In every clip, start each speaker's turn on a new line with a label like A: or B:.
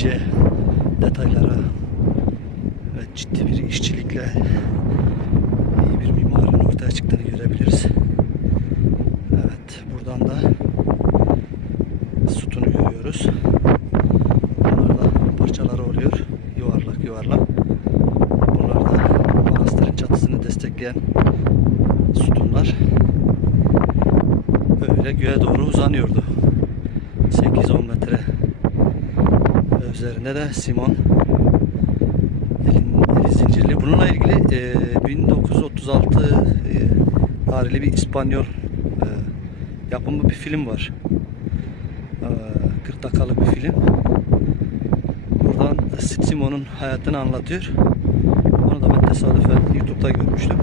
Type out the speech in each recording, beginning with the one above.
A: ince detaylara ve ciddi bir işçilikle iyi bir mimarın ortaya çıktığını görebiliriz. Evet, buradan da sütunu görüyoruz. Bunlar da parçaları oluyor. Yuvarlak yuvarlak. Bunlar da manastırın çatısını destekleyen sütunlar. Öyle göğe doğru uzanıyordu. 8-10 metre üzerinde de Simon elin, eli zincirli. Bununla ilgili e, 1936 e, tarihli bir İspanyol e, yapımı bir film var. E, 40 dakikalık bir film. Buradan Simon'un hayatını anlatıyor. Onu da ben tesadüfen YouTube'da görmüştüm.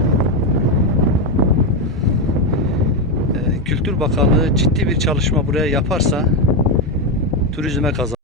A: E, Kültür Bakanlığı ciddi bir çalışma buraya yaparsa turizme kazanır.